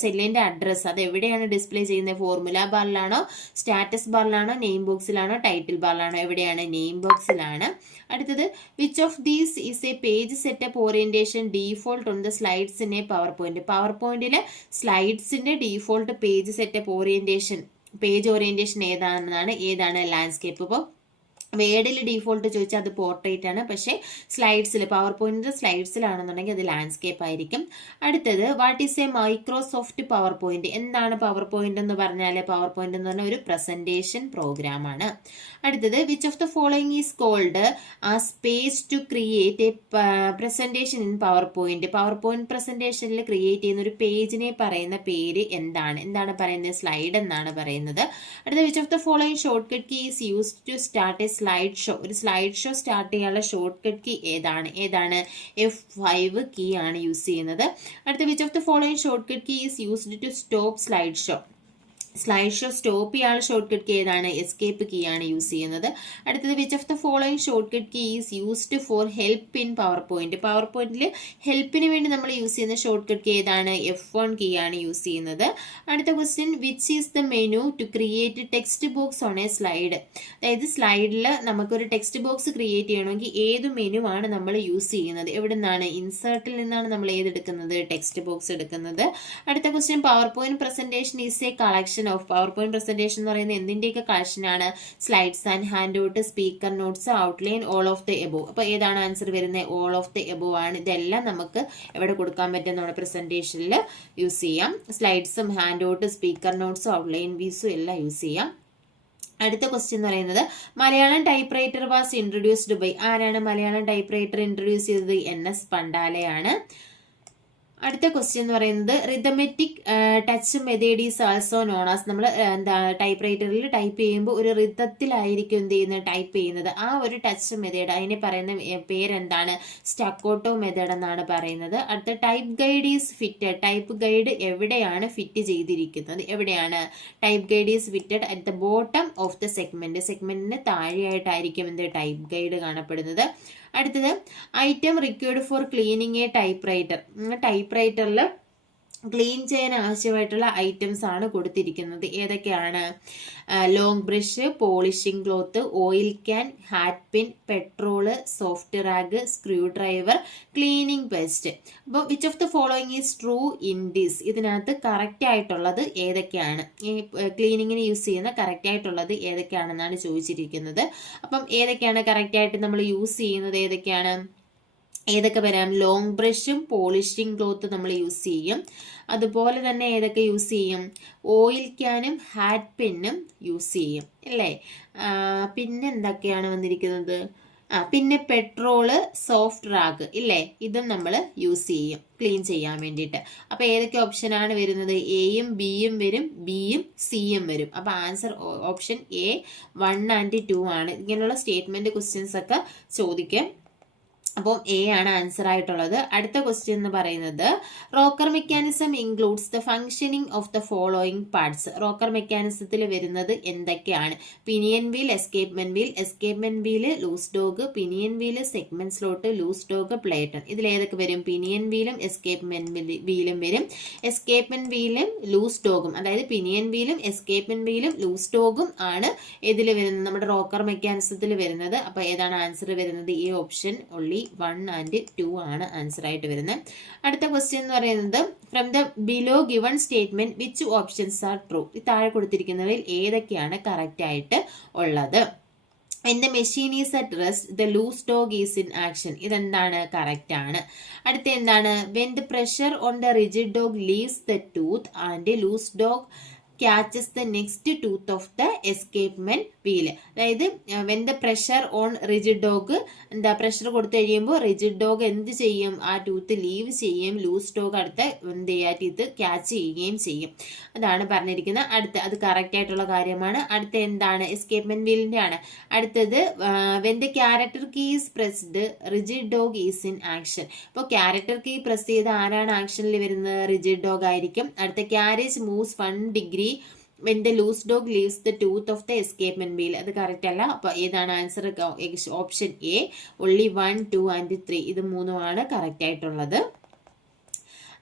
സെല്ലിന്റെ അഡ്രസ് അത് എവിടെയാണ് ഡിസ്പ്ലേ ചെയ്യുന്നത്? ഫോർമുല ബാറിലാണോ, സ്റ്റാറ്റസ് ബാറിലാണോ, നെയിം ബോക്സിലാണോ, ടൈറ്റിൽ ബാറിലാണോ? എവിടെയാണ്? നെയിം ബോക്സിലാണ്. അടുത്തത് which of these is a page setup orientation default on the slides in a PowerPoint? പവർ പോയിന്റിലെ സ്ലൈഡ്സിന്റെ default page setup orientation, page orientation ഏതാണ്? ലാൻഡ്സ്കേപ്പ്. ഇപ്പോൾ വേർഡിൽ ഡീഫോൾട്ട് ചോദിച്ചാൽ അത് പോർട്രേറ്റ് ആണ്. പക്ഷേ സ്ലൈഡ്സിൽ, പവർ പോയിന്റിന്റെ സ്ലൈഡ്സിലാണെന്നുണ്ടെങ്കിൽ അത് ലാൻഡ്സ്കേപ്പ് ആയിരിക്കും. അടുത്തത് what is A Microsoft power point? എന്താണ് പവർ പോയിന്റ് എന്ന് പറഞ്ഞാൽ? പവർ പോയിന്റ് എന്ന് പറഞ്ഞാൽ ഒരു പ്രസന്റേഷൻ പ്രോഗ്രാം ആണ്. അടുത്തത് which of the following is called as page to create a presentation in PowerPoint? PowerPoint പ്രസന്റേഷനിൽ ക്രിയേറ്റ് ചെയ്യുന്ന ഒരു പേജിനെ പറയുന്ന പേര് എന്താണ് പറയുന്നത്? സ്ലൈഡ് എന്നാണ് പറയുന്നത്. അടുത്ത which of the following shortcut key is used to start a slide show? ഒരു സ്ലൈഡ് ഷോ സ്റ്റാർട്ട് ചെയ്യാനുള്ള ഷോർട്ട് കട്ട് കീ ഏതാണ്? F5 കീ ആണ് യൂസ് ചെയ്യുന്നത്. അടുത്ത which of the following shortcut key is used to stop slide show? Slide show stop ചെയ്യാനുള്ള ഷോർട്ട് കട്ട് കീ ഏതാണ്? എസ്കേപ്പ് കീ ആണ് യൂസ് ചെയ്യുന്നത്. അടുത്തത് which of the following shortcut key is used for help in PowerPoint? Power പോയിന്റിൽ ഹെൽപ്പിന് വേണ്ടി നമ്മൾ യൂസ് ചെയ്യുന്ന ഷോർട്ട് കട്ട് കീ ഏതാണ്? F1 കീ ആണ് യൂസ് ചെയ്യുന്നത്. അടുത്ത question which is the menu to create text box on a slide? അതായത് സ്ലൈഡിൽ നമുക്കൊരു ടെക്സ്റ്റ് ബോക്സ് ക്രിയേറ്റ് ചെയ്യണമെങ്കിൽ ഏത് മെനു ആണ് നമ്മൾ യൂസ് ചെയ്യുന്നത്? എവിടെ നിന്നാണ്? ഇൻസേർട്ടിൽ നിന്നാണ് നമ്മൾ ഏതെടുക്കുന്നത്? ടെക്സ്റ്റ് ബോക്സ് എടുക്കുന്നത്. അടുത്ത question power point presentation is A collection of? Power point presentation എന്ന് പറയുന്നത് എന്തിന്റെയൊക്കെ കളക്ഷൻ ആണ്? Slides and hand out, speaker notes, outline, all of the above. അപ്പൊ ഏതാണ് ആൻസർ വരുന്നത്? ഓൾ ഓഫ് ദി എബോ ആണ്. ഇതെല്ലാം നമുക്ക് എവിടെ കൊടുക്കാൻ പറ്റും? നമ്മുടെ പ്രസന്റേഷനിൽ യൂസ് ചെയ്യാം. സ്ലൈഡ്സും ഹാൻഡ് ഔട്ട്, സ്പീക്കർ നോട്ട്സും, ഔട്ട്ലൈൻ വ്യൂസും എല്ലാം യൂസ് ചെയ്യാം. അടുത്ത ക്വസ്റ്റ്യൻ എന്ന് പറയുന്നത് Malayalam typewriter was introduced by? ആരാണ് മലയാളം ടൈപ്പ് റൈറ്റർ ഇൻട്രൊഡ്യൂസ് ചെയ്തത്? NS പണ്ടാലയാണ്. അടുത്ത ക്വസ്റ്റ്യൻ എന്ന് പറയുന്നത് rhythmic touch method is also known as. നമ്മൾ എന്താ ടൈപ്പ് റൈറ്ററിൽ ടൈപ്പ് ചെയ്യുമ്പോൾ ഒരു റിതത്തിലായിരിക്കും എന്ത് ചെയ്യുന്നത്, ടൈപ്പ് ചെയ്യുന്നത്. ആ ഒരു ടച്ച് മെത്തേഡ് അതിനെ പറയുന്ന പേരെന്താണ്, സ്റ്റക്കോട്ടോ മെത്തേഡ് എന്നാണ് പറയുന്നത്. അടുത്ത type guide is fitted. Type guide എവിടെയാണ് ഫിറ്റ് ചെയ്തിരിക്കുന്നത്, എവിടെയാണ് type guide is fitted at the bottom of the സെഗ്മെന്റിന് താഴെയായിട്ടായിരിക്കും എന്ത് ടൈപ്പ് ഗൈഡ് കാണപ്പെടുന്നത്. അടുത്തത് item required for cleaning a typewriter. ടൈപ്പ് റൈറ്ററിൽ ക്ലീൻ ചെയ്യാൻ ആവശ്യമായിട്ടുള്ള ഐറ്റംസ് ആണ് കൊടുത്തിരിക്കുന്നത്. ഏതൊക്കെയാണ്, long brush, polishing cloth, oil can, hat pin, petrol, soft rag, screwdriver, cleaning paste. അപ്പോൾ which of the following is true in this. ഇതിനകത്ത് കറക്റ്റ് ആയിട്ടുള്ളത് ഏതൊക്കെയാണ്, ഈ ക്ലീനിങ്ങിന് യൂസ് ചെയ്യുന്ന കറക്റ്റ് ആയിട്ടുള്ളത് ഏതൊക്കെയാണെന്നാണ് ചോദിച്ചിരിക്കുന്നത്. അപ്പം ഏതൊക്കെയാണ് കറക്റ്റ് ആയിട്ട് നമ്മൾ യൂസ് ചെയ്യുന്നത്, ഏതൊക്കെ വരാം, ലോങ് ബ്രഷും പോളിഷിംഗ് ക്ലോത്ത് നമ്മൾ യൂസ് ചെയ്യും. അതുപോലെ തന്നെ ഏതൊക്കെ യൂസ് ചെയ്യും, ഓയിൽ ക്യാനും ഹാറ്റ് പിന്നും യൂസ് ചെയ്യും അല്ലേ. പിന്നെ എന്തൊക്കെയാണ് വന്നിരിക്കുന്നത്, പിന്നെ പെട്രോള്, സോഫ്റ്റ് റാഗ് ഇല്ലേ, ഇതും നമ്മൾ യൂസ് ചെയ്യും ക്ലീൻ ചെയ്യാൻ വേണ്ടിയിട്ട്. അപ്പൊ ഏതൊക്കെ ഓപ്ഷനാണ് വരുന്നത്, എയും ബിയും വരും, ബിയും സിയും വരും. അപ്പൊ ആൻസർ ഓപ്ഷൻ എ 1 and 2 ആണ്. ഇങ്ങനെയുള്ള സ്റ്റേറ്റ്മെന്റ് ക്വസ്റ്റ്യൻസ് ഒക്കെ ചോദിക്കാം. അപ്പോൾ എ ആണ് ആൻസർ ആയിട്ടുള്ളത്. അടുത്ത ക്വസ്റ്റ്യൻ എന്ന് പറയുന്നത് rocker mechanism includes the functioning of the following parts. Rocker മെക്കാനിസത്തിൽ വരുന്നത് എന്തൊക്കെയാണ്, pinion wheel, escapement wheel, loose dog, pinion wheel, segment slot, loose dog, platen. ഇതിലേതൊക്കെ വരും, പിനിയൻ വീലും എസ്കേപ്മെന്റ് വീലും വരും. എസ്കേപ്മെന്റ് വീലും ലൂസ് ഡോഗും, അതായത് പിനിയൻ വീലും എസ്കേപ്മെന്റ് വീലും ലൂസ് ഡോഗും ആണ് ഇതിൽ വരുന്നത്, നമ്മുടെ റോക്കർ മെക്കാനിസത്തിൽ വരുന്നത്. അപ്പൊ ഏതാണ് ആൻസർ വരുന്നത്, ഈ ഓപ്ഷൻ ഓൺലി 1 and 2 ആണ് ആൻസർ ആയിട്ട് വരുന്നത്. അടുത്ത ക്വസ്റ്റ്യൻ എന്ന് പറയുന്നത് from the below given statement which options are true. ഈ താഴെ കൊടുത്തിരിക്കുന്നവയിൽ ഏതൊക്കെയാണ് കറക്റ്റ് ആയിട്ട് ഉള്ളത്. When the machine is at rest, the loose dog is in action. ഇതെന്താണ്, കറക്റ്റ് ആണ്. അടുത്ത എന്താണ്, when the pressure on the rigid dog leaves the tooth and the loose dog catches the next tooth of the escapement wheel. അതായത് when the pressure on rigid dog, എന്താ പ്രഷർ കൊടുത്തു കഴിയുമ്പോൾ റിജിഡ് ഡോഗ് എന്ത് ചെയ്യും, ആ ടൂത്ത് ലീവ് ചെയ്യും, ലൂസ് ഡോഗ് അടുത്ത് എന്ത് ചെയ്യാ ടീത്ത് ക്യാച്ച് ചെയ്യുകയും ചെയ്യും. അതാണ് പറഞ്ഞിരിക്കുന്നത്. അടുത്ത അത് കറക്റ്റ് ആയിട്ടുള്ള കാര്യമാണ്. അടുത്ത എന്താണ്, എസ്കേപ്മെന്റ് വീലിന്റെ ആണ്. അടുത്തത് when the character key is pressed, rigid dog is in action. അപ്പോൾ ക്യാരക്ടർ കീ പ്രസ് ചെയ്ത് ആരാണ് ആക്ഷനിൽ വരുന്നത്, റിജിഡ് ഡോഗ് ആയിരിക്കും. അടുത്ത carriage moves 1 degree when the loose dog leaves the tooth of the escapement wheel. അത് കറക്റ്റ് അല്ല. അപ്പൊ ഏതാണ് answer, option A only 1, 2 and 3. ഇത് മൂന്നുമാണ് കറക്റ്റ് ആയിട്ടുള്ളത്.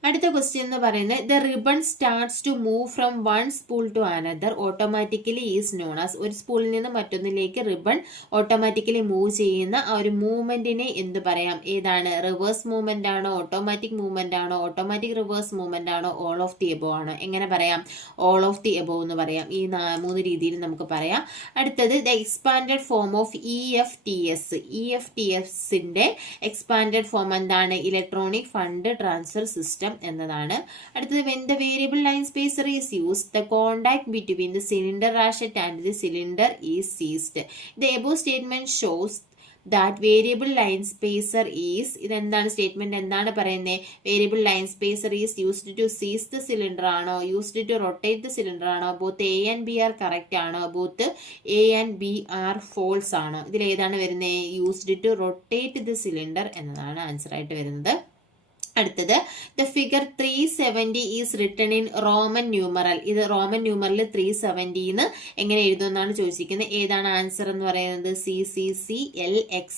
അടുത്ത ക്വസ്റ്റ്യൻ എന്ന് പറയുന്നത് the ribbon starts to move from one spool to another automatically is known as. ഒരു സ്പൂളിൽ നിന്ന് മറ്റൊന്നിലേക്ക് റിബൺ ഓട്ടോമാറ്റിക്കലി മൂവ് ചെയ്യുന്ന ആ ഒരു മൂവ്മെന്റിനെ എന്ത് പറയാം, ഏതാണ്, റിവേഴ്സ് മൂവ്മെന്റ് ആണോ, ഓട്ടോമാറ്റിക് മൂവ്മെന്റ് ആണോ, ഓട്ടോമാറ്റിക് റിവേഴ്സ് മൂവ്മെന്റ് ആണോ, ഓൾ ഓഫ് ദി എബോ ആണോ, എങ്ങനെ പറയാം, ഓൾ ഓഫ് ദി എബോ എന്ന് പറയാം. ഈ 3 രീതിയിൽ നമുക്ക് പറയാം. അടുത്തത് the expanded form of EFTS. EFTSന്റെ എക്സ്പാൻഡഡ് ഫോം എന്താണ്, ഇലക്ട്രോണിക് ഫണ്ട് ട്രാൻസ്ഫർ സിസ്റ്റം എന്നതാണ്. അടുത്തത് when the variable line spacer is used, the contact between the cylinder ratchet and the cylinder is ceased. The above statement shows that variable line spacer is, ഇതെന്താണ് സ്റ്റേറ്റ്മെന്റ് എന്താണ് പറയുന്നത്, variable line spacer is used to seize the cylinder ആണോ, used to rotate the cylinder ആണോ, both A and B are correct ആണോ, both A and B are false ആണോ. ഇതിൽ ഏതാണ് വരുന്നത്, used to rotate the cylinder എന്നതാണ് ആൻസർ ആയിട്ട് വരുന്നത്. അടുത്തത് the figure 370 is written in Roman numeral. ഇത് റോമൻ ന്യൂമറൽ 370 എങ്ങനെ എഴുതുമെന്നാണ് ചോദിച്ചിരിക്കുന്നത്. ഏതാണ് ആൻസർ എന്ന് പറയുന്നത്, CCCLX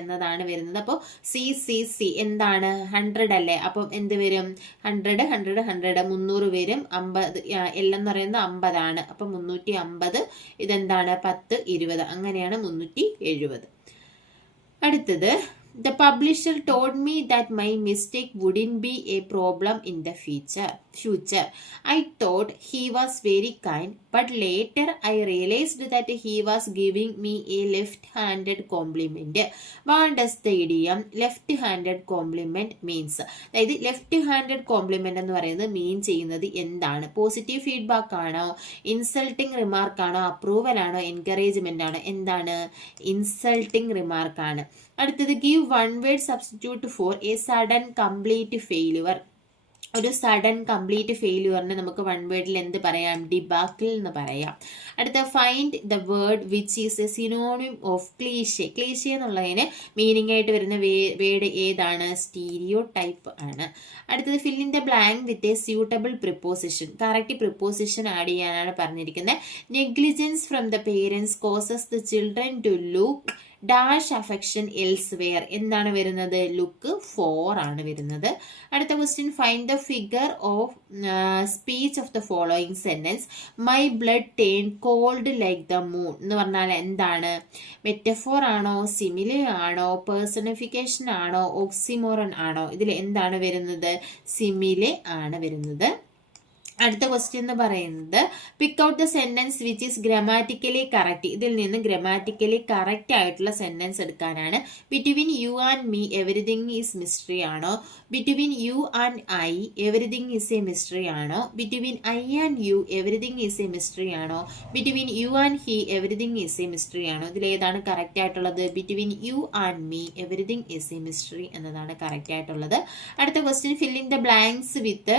എന്നതാണ് വരുന്നത്. അപ്പോൾ CCC എന്താണ്, 100 അല്ലേ. അപ്പം എന്ത് വരും, 100 100 100 300 വരും. 50 L എന്ന് പറയുന്നത് 50 ആണ്. അപ്പം 350. ഇതെന്താണ് 10 20, അങ്ങനെയാണ് 370. അടുത്തത് the publisher told me that my mistake wouldn't be a problem in the future. I thought he was very kind, but later I realized that he was giving me a left-handed compliment. What does the idiom left-handed compliment means? അതായത് left-handed compliment എന്ന് പറയുന്നത് മീൻ ചെയ്യുന്നത് എന്താണ്, പോസിറ്റീവ് ഫീഡ്ബാക്ക് ആണോ, ഇൻസൾട്ടിങ് റിമാർക്ക് ആണോ, അപ്രൂവൽ ആണോ, എൻകറേജ്മെന്റ് ആണോ, എന്താണ്, ഇൻസൾട്ടിങ് റിമാർക്ക് ആണ്. അടുത്തത് give one word substitute for a sudden complete failure. ഒരു സഡൻ കംപ്ലീറ്റ് ഫെയിലുവറിന് നമുക്ക് വൺ വേർഡിൽ എന്ത് പറയാം? ഡിബാക്കിൾ എന്ന് പറയാം. അടുത്ത find the word which is a synonym of cliche. Cliche എന്നുള്ളതിന് മീനിങ് ആയിട്ട് വരുന്ന വേർഡ് ഏതാണ്? സ്റ്റീരിയോ ടൈപ്പ് ആണ്. അടുത്തത് fill in the blank with a suitable preposition. Correct preposition add ചെയ്യാനാണ് പറഞ്ഞിരിക്കുന്നത്. Negligence from the parents causes the children to look dash affection elsewhere. എന്താണ് വരുന്നത്? ലുക്ക് ഫോർ ആണ് വരുന്നത്. അടുത്ത question find the figure of speech of the following sentence. My blood turn cold like the moon എന്ന് പറഞ്ഞാൽ എന്താണ്? മെറ്റഫോർ ആണോ, സിമിലെ ആണോ, പേഴ്സണിഫിക്കേഷൻ ആണോ, ഓക്സിമോറൺ ആണോ? ഇതിൽ എന്താണ് വരുന്നത്? സിമിലെ ആണ് വരുന്നത്. അടുത്ത ക്വസ്റ്റ്യൻ എന്ന് പറയുന്നത് pick out the sentence which is grammatically correct. ഇതിൽ നിന്ന് ഗ്രാമാറ്റിക്കലി കറക്റ്റ് ആയിട്ടുള്ള സെന്റൻസ് എടുക്കാനാണ്. Between you and me everything is mystery ആണോ? Between you and I everything is a mystery ആണോ? Between I and you everything is a mystery ആണോ? Between you and he everything is a mystery ആണോ? ഇതിൽ ഏതാണ് കറക്റ്റ് ആയിട്ടുള്ളത്? Between you and me everything is a mystery എന്നതാണ് കറക്റ്റ് ആയിട്ടുള്ളത്. അടുത്ത question fill in the blanks with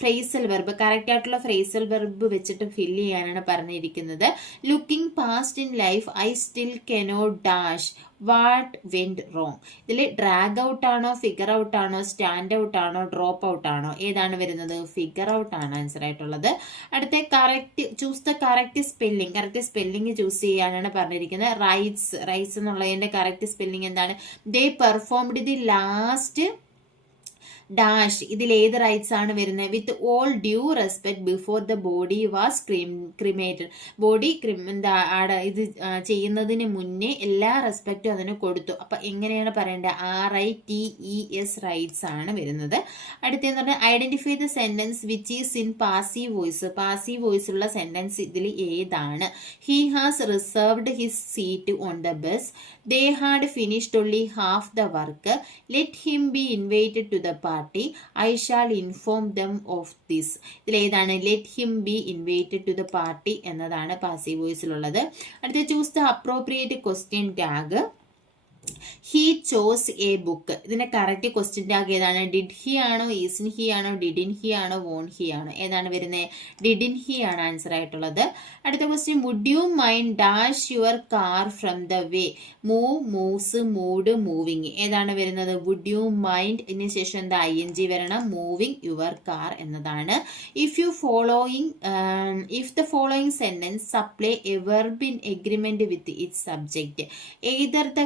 phrasal verb. Correct ആയിട്ടുള്ള ഫ്രേസൽ വെർബ് വെച്ചിട്ട് ഫില്ല് ചെയ്യാനാണ് പറഞ്ഞിരിക്കുന്നത്. Looking past in life I still cannot dash what went wrong. ഇതിൽ ഡ്രാഗ് ഔട്ട് ആണോ, ഫിഗർ ഔട്ട് ആണോ, സ്റ്റാൻഡ് ഔട്ട് ആണോ, ഡ്രോപ്പ് ഔട്ട് ആണോ? ഏതാണ് വരുന്നത്? ഫിഗർ ഔട്ട് ആണ് ആൻസർ ആയിട്ടുള്ളത്. അടുത്ത correct choose the correct spelling. Correct spelling choose ചെയ്യാനാണ് പറഞ്ഞിരിക്കുന്നത്. റൈറ്റ്സ് എന്നുള്ളതിന്റെ കറക്റ്റ് സ്പെല്ലിംഗ് എന്താണ്? They performed the last dash. ഇതിൽ ഏത് റൈറ്റ്സ് ആണ് വരുന്നത്? With all due respect before the body was cremated. Body ഇത് ചെയ്യുന്നതിന് മുന്നേ എല്ലാ റെസ്പെക്റ്റും അതിന് കൊടുത്തു. അപ്പൊ എങ്ങനെയാണ് പറയേണ്ടത്? RITES റൈറ്റ്സ് ആണ് വരുന്നത്. അടുത്തെന്ന് പറഞ്ഞാൽ identify the sentence which is in passive voice. Passive voice ഉള്ള സെന്റൻസ് ഇതിൽ ഏതാണ്? He has reserved his seat on the bus. They had finished only half the work. Let him be invited to the party. I shall inform them of this. ഇതിൽ ഏതാണ്? Let him be invited to the party എന്നതാണ് പാസീവ് വോയിസിലുള്ളത്. അടുത്ത choose the appropriate question tag. He chose a book. ഇതിന്റെ കറക്റ്റ് ക്വസ്റ്റ്യൻ ടാഗ് ഏതാണ്? ഡിഡ് ഹി ആണോ, ഈസിൻ ഹി ആണോ, ഡിഡിൻ ഹി ആണോ, വോൺ ഹി ആണോ? ഏതാണ് വരുന്നത്? ഡിഡിൻ ഹി ആണ് ആൻസർ ആയിട്ടുള്ളത്. അടുത്ത question would you mind dash your car from the way. Move, moves, mood, moving. ഏതാണ് വരുന്നത്? Would you mind. ഇതിന് ശേഷം എന്താ? ING വരണം. മൂവിങ് യുവർ കാർ എന്നതാണ്. If the following sentence supply a verb in agreement with its subject. Either the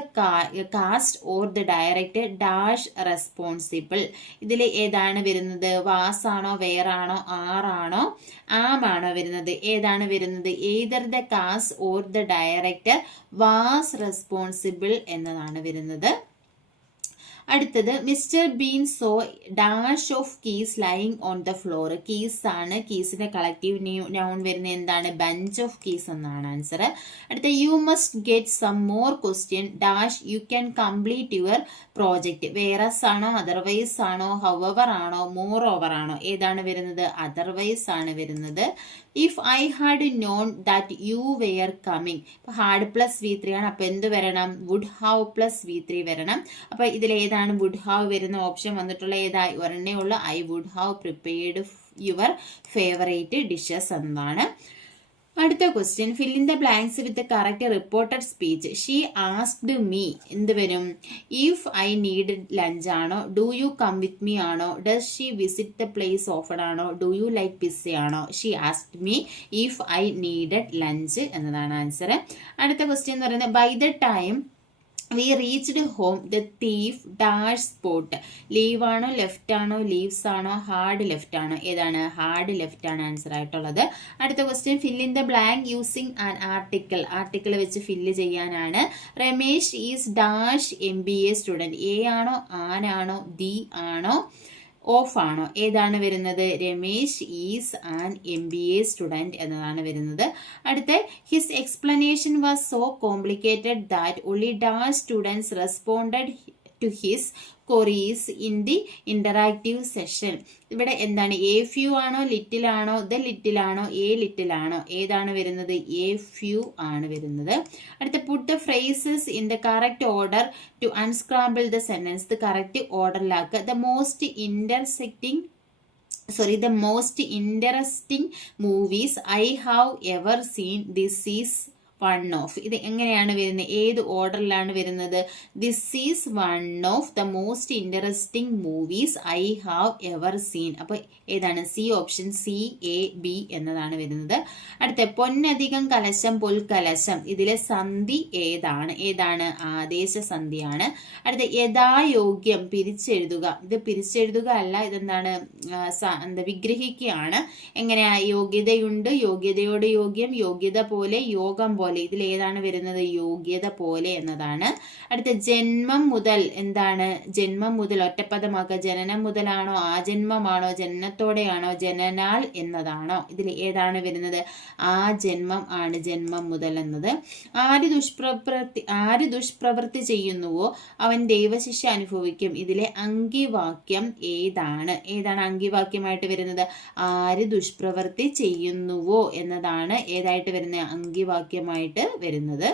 cast or the director dash responsible. ഇതിൽ ഏതാണ് വരുന്നത്? വാസ് ആണോ, വെയർ ആണോ, ആർ ആണോ, ആം ആണോ വരുന്നത്? ഏതാണ് വരുന്നത്? Either the cast or the director was responsible എന്നതാണ് വരുന്നത്. അടുത്തത് mister Bean saw dash of keys lying on the floor. Keys ആണ്. കീസിന്റെ കളക്റ്റീവ് നൗൺ വരുന്ന എന്താണ്? ബഞ്ച് ഓഫ് കീസ് എന്നാണ് ആൻസർ. അടുത്ത you must get some more question dash you can complete your project. Whereas ആണോ, അതർവൈസ് ആണോ, ഹവർ ആണോ, മോർ ഓവർ ആണോ? ഏതാണ് വരുന്നത്? അതർവൈസ് ആണ് വരുന്നത്. If I had known that U wear coming. ഇപ്പൊ ഹാഡ് പ്ലസ് V3 ആണ്. അപ്പൊ എന്ത് വരണം? വുഡ് ഹാവ് പ്ലസ് V3 വരണം. അപ്പൊ ഇതിൽ ഏതാണ് വുഡ് ഹാവ് വരുന്ന ഓപ്ഷൻ വന്നിട്ടുള്ള? ഏതാ? ഒരെണ്ണേ ഉള്ള I would have prepared your favourite dishes എന്നാണ്. അടുത്ത question fill in the blanks with correct reported speech. She asked me. എന്ത് വരും? ഇഫ് ഐ നീഡ് ലഞ്ച് ആണോ, do you come with me ആണോ, does she visit the place often ആണോ, ഡു യു ലൈക്ക് പിസ്സ ആണോ? She asked me if I needed lunch എന്നതാണ് ആൻസർ. അടുത്ത ക്വസ്റ്റ്യൻ എന്ന് പറയുന്നത് by the time we reached home the thief dash spot. Leave ആണോ, ലെഫ്റ്റ് ആണോ, ലീവ്സ് ആണോ, ഹാർഡ് ലെഫ്റ്റ് ആണോ? ഏതാണ്? ഹാർഡ് ലെഫ്റ്റ് ആണ് ആൻസർ ആയിട്ടുള്ളത്. അടുത്ത question fill in the blank using an article. Article വെച്ച് ഫില്ല് ചെയ്യാനാണ്. Ramesh is dash MBA student. A ആണോ, ആൻ ആണോ, ദി ആണോ, ഓഫ് ആണോ? ഏതാണ് വരുന്നത്? Ramesh is an MBA student എന്നതാണ് വരുന്നത്. അടുത്ത his explanation was so complicated that only dash students responded to his queries in the interactive session. ഇവിടെ എന്താണ്? എ ഫ്യൂ ആണോ, ലിറ്റിൽ ആണോ, ദ ലിറ്റിൽ ആണോ, എ ലിറ്റിൽ ആണോ? ഏതാണ് വരുന്നത്? എ ഫ്യൂ ആണ് വരുന്നത്. അടുത്ത put the phrases in the correct order to unscramble the sentence. ഇത് കറക്റ്റ് ഓർഡറിലാക്കുക. The most intersecting the most interesting movies I have ever seen. This is one of. ഇത് എങ്ങനെയാണ് വരുന്നത്, ഏത് ഓർഡറിലാണ് വരുന്നത്? This is one of the most interesting movies I have ever seen. അപ്പോൾ ഏതാണ്? സി ഓപ്ഷൻ, CAB എന്നതാണ് വരുന്നത്. അടുത്ത പൊന്നധികം കലശം പൊൽക്കലശം, ഇതിലെ സന്ധി ഏതാണ്? ഏതാണ്? ആദേശ സന്ധിയാണ്. അടുത്ത യഥായോഗ്യം പിരിച്ചെഴുതുക, ഇത് പിരിച്ചെഴുതുക അല്ല, ഇതെന്താണ്? വിഗ്രഹിക്കുകയാണ്. എങ്ങനെയാ? യോഗ്യതയുണ്ട്, യോഗ്യതയോട് യോഗ്യം, യോഗ്യത പോലെ, യോഗം പോലെ, ഇതിൽ ഏതാണ് വരുന്നത്? യോഗ്യത പോലെ എന്നതാണ്. അടുത്ത ജന്മം മുതൽ, എന്താണ്? ജന്മം മുതൽ ഒറ്റപ്പദമാക്കുക. ജനനം മുതലാണോ? ആജന്മമാണോ? ജനനത്തോടെയാണോ? ജനനാൽ എന്നതാണോ? ഇതിൽ ഏതാണ് വരുന്നത്? ആ ജന്മം ആണ്, ജന്മം മുതൽ എന്നത്. ആര് ദുഷ്പ്രവൃത്തി ചെയ്യുന്നുവോ അവൻ ദൈവശിക്ഷ അനുഭവിക്കും. ഇതിലെ അങ്കിവാക്യം ഏതാണ്? ഏതാണ് അങ്കിവാക്യമായിട്ട് വരുന്നത്? ആര് ദുഷ്പ്രവൃത്തി ചെയ്യുന്നുവോ എന്നതാണ് ഏതായിട്ട് വരുന്നത്? അങ്കിവാക്യമായിട്ട് വരുന്നത്.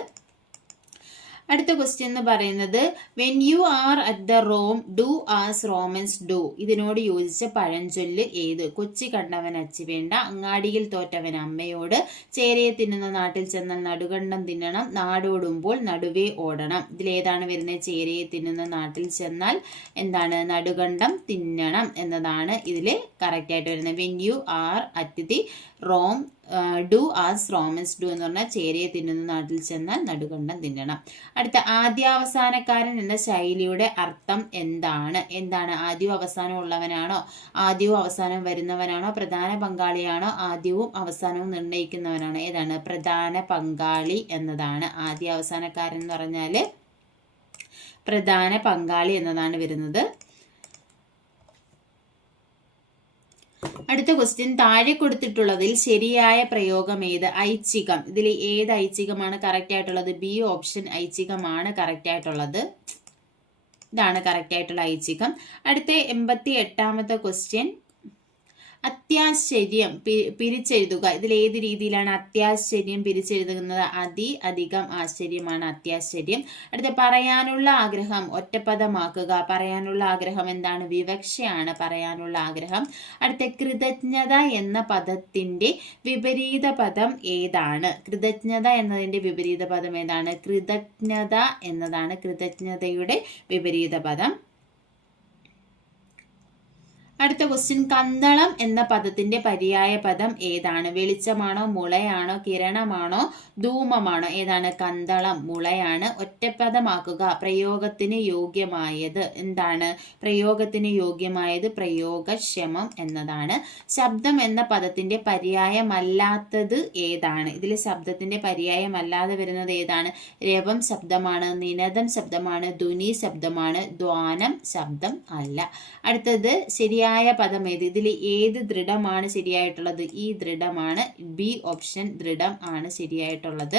അടുത്ത ക്വസ്റ്റ്യൻ എന്ന് പറയുന്നത് when you are at the Rome do as Romans do. ഇതിനോട് യോജിച്ച പഴഞ്ചൊല്ല് ഏത്? കൊച്ചി കണ്ടവൻ അച്ചി വേണ്ട, അങ്ങാടിയിൽ തോറ്റവൻ അമ്മയോട്, ചേരയെ തിന്നുന്ന നാട്ടിൽ ചെന്നാൽ നടുകണ്ടം തിന്നണം, നാടോടുമ്പോൾ നടുവേ ഓടണം. ഇതിലേതാണ് വരുന്നത്? ചേരയെ തിന്നുന്ന നാട്ടിൽ ചെന്നാൽ എന്താണ്? നടുകണ്ടം തിന്നണം എന്നതാണ് ഇതിൽ കറക്റ്റ് ആയിട്ട് വരുന്നത്. When you are at the Rome do as Romans do എന്ന് പറഞ്ഞാൽ ചേരയെ തിന്നുന്ന നാട്ടിൽ ചെന്നാൽ നടുകണ്ടം തിന്നണം. അടുത്ത ആദ്യാവസാനക്കാരൻ എന്ന ശൈലിയുടെ അർത്ഥം എന്താണ്? എന്താണ്? ആദ്യവും അവസാനവും ഉള്ളവനാണോ? ആദ്യവും അവസാനവും വരുന്നവനാണോ? പ്രധാന പങ്കാളിയാണോ? ആദ്യവും അവസാനവും നിർണ്ണയിക്കുന്നവനാണോ? ഏതാണ്? പ്രധാന പങ്കാളി എന്നതാണ്. ആദ്യ അവസാനക്കാരൻ എന്ന് പറഞ്ഞാൽ പ്രധാന പങ്കാളി എന്നതാണ് വരുന്നത്. അടുത്ത ക്വസ്റ്റ്യൻ, താഴെ കൊടുത്തിട്ടുള്ളതിൽ ശരിയായ പ്രയോഗം ഏത്? ഐച്ഛികം. ഇതിൽ ഏത് ഐച്ഛികമാണ് കറക്റ്റ് ആയിട്ടുള്ളത്? ബി ഓപ്ഷൻ ഐച്ഛികമാണ് കറക്റ്റ് ആയിട്ടുള്ളത്. ഇതാണ് കറക്റ്റ് ആയിട്ടുള്ള ഐച്ഛികം. അടുത്ത 88ാമത്തെ ക്വസ്റ്റ്യൻ, അത്യാശ്ചര്യം പിരിച്ചെഴുതുക. ഇതിൽ ഏത് രീതിയിലാണ് അത്യാശ്ചര്യം പിരിച്ചെഴുതുന്നത്? അധികം ആശ്ചര്യമാണ് അത്യാശ്ചര്യം. അടുത്ത പറയാനുള്ള ആഗ്രഹം ഒറ്റപ്പദമാക്കുക. പറയാനുള്ള ആഗ്രഹം എന്താണ്? വിവക്ഷയാണ് പറയാനുള്ള ആഗ്രഹം. അടുത്ത കൃതജ്ഞത എന്ന പദത്തിന്റെ വിപരീത പദം ഏതാണ്? കൃതജ്ഞത എന്നതിന്റെ വിപരീത പദം ഏതാണ്? കൃതജ്ഞത എന്നതാണ് കൃതജ്ഞതയുടെ വിപരീത പദം. അടുത്ത ക്വസ്റ്റ്യൻ, കന്തളം എന്ന പദത്തിന്റെ പര്യായ പദം ഏതാണ്? വെളിച്ചമാണോ? മുളയാണോ? കിരണമാണോ? ധൂമമാണോ? ഏതാണ്? കന്തളം, മുളയാണ്. ഒറ്റപ്പദമാക്കുക. പ്രയോഗത്തിന് യോഗ്യമായത് എന്താണ്? പ്രയോഗത്തിന് യോഗ്യമായത് പ്രയോഗക്ഷമം എന്നതാണ്. ശബ്ദം എന്ന പദത്തിന്റെ പര്യായമല്ലാത്തത് ഏതാണ്? ഇതിൽ ശബ്ദത്തിന്റെ പര്യായമല്ലാതെ വരുന്നത് ഏതാണ്? രവം ശബ്ദമാണ്, നിനദം ശബ്ദമാണ്, ധ്വനി ശബ്ദമാണ്, ദ്വാനം ശബ്ദം അല്ല. അടുത്തത് ശരിയായ പദം ഏത്? ഇതിൽ ഏത് ദൃഢമാണ് ശരിയായിട്ടുള്ളത്? ഈ ദൃഢമാണ്. ബി ഓപ്ഷൻ ദൃഢം ആണ് ശരിയായിട്ടുള്ളത്.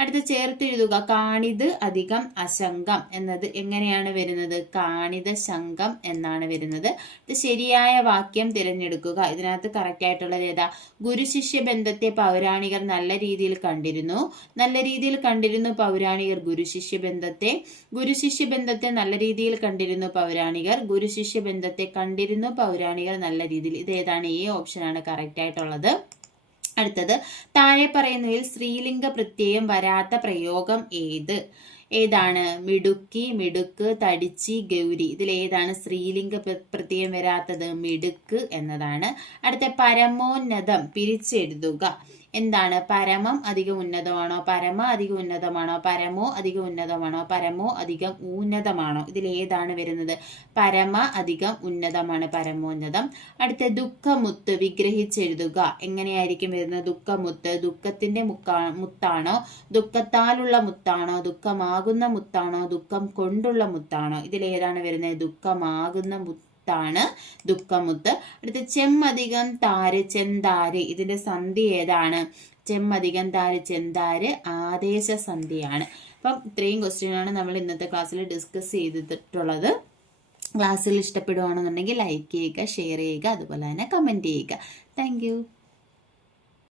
അടുത്ത ചേർത്തെഴുതുക. കാണിത് അധികം അശങ്കം എന്നത് എങ്ങനെയാണ് വരുന്നത്? കാണിത ശങ്കം എന്നാണ് വരുന്നത്. ഇത് ശരിയായ വാക്യം തിരഞ്ഞെടുക്കുക. ഇതിനകത്ത് കറക്റ്റ് ആയിട്ടുള്ളത് ഏതാ? ഗുരുശിഷ്യ ബന്ധത്തെ പൗരാണികർ നല്ല രീതിയിൽ കണ്ടിരുന്നു. നല്ല രീതിയിൽ കണ്ടിരുന്നു പൗരാണികർ ഗുരുശിഷ്യ ബന്ധത്തെ. ഗുരുശിഷ്യ ബന്ധത്തെ നല്ല രീതിയിൽ കണ്ടിരുന്നു പൗരാണികർ. ഗുരുശിഷ്യ ബന്ധത്തെ കണ്ടിരുന്നു പൗരാണികർ നല്ല രീതിയിൽ. ഇത് ഏതാണ്? എ ഓപ്ഷനാണ് കറക്റ്റ് ആയിട്ടുള്ളത്. അടുത്തത്, താഴെ പറയുന്നതിൽ സ്ത്രീലിംഗ പ്രത്യയം വരാത്ത പ്രയോഗം ഏത്? ഏതാണ്? മിടുക്കി, മിടുക്ക്, തടിച്ചി, ഗൗരി. ഇതിൽ ഏതാണ് സ്ത്രീലിംഗ പ്രത്യയം വരാത്തത്? മിടുക്ക് എന്നതാണ്. അടുത്ത പരമോന്നതം പിരിച്ചെഴുതുക. എന്താണ്? പരമം അധികം ഉന്നതമാണോ? പരമ അധികം ഉന്നതമാണോ? പരമോ അധികം ഉന്നതമാണോ? പരമോ അധികം ഊന്നതമാണോ? ഇതിൽ ഏതാണ് വരുന്നത്? പരമ അധികം ഉന്നതമാണ് പരമോന്നതം. അടുത്ത ദുഃഖമുത്ത് വിഗ്രഹിച്ചെഴുതുക. എങ്ങനെയായിരിക്കും വരുന്നത്? ദുഃഖമുത്ത് ദുഃഖത്തിന്റെ മുത്താണോ? ദുഃഖത്താലുള്ള മുത്താണോ? ദുഃഖമാകുന്ന മുത്താണോ? ദുഃഖം കൊണ്ടുള്ള മുത്താണോ? ഇതിൽ ഏതാണ് വരുന്നത്? ദുഃഖമാകുന്ന ാണ് ദുഃഖമുത്ത്. അടുത്ത ചെമ്മധികം താര് ചെന്താര്. ഇതിന്റെ സന്ധി ഏതാണ്? ചെമ്മധികം താര് ചെന്താര് ആദേശ സന്ധിയാണ്. അപ്പം ഇത്രയും ക്വസ്റ്റ്യനാണ് നമ്മൾ ഇന്നത്തെ ക്ലാസ്സിൽ ഡിസ്കസ് ചെയ്തിട്ടുള്ളത്. ക്ലാസ്സിൽ ഇഷ്ടപ്പെടുകയാണെന്നുണ്ടെങ്കിൽ ലൈക്ക് ചെയ്യുക, ഷെയർ ചെയ്യുക, അതുപോലെ തന്നെ കമന്റ് ചെയ്യുക. താങ്ക്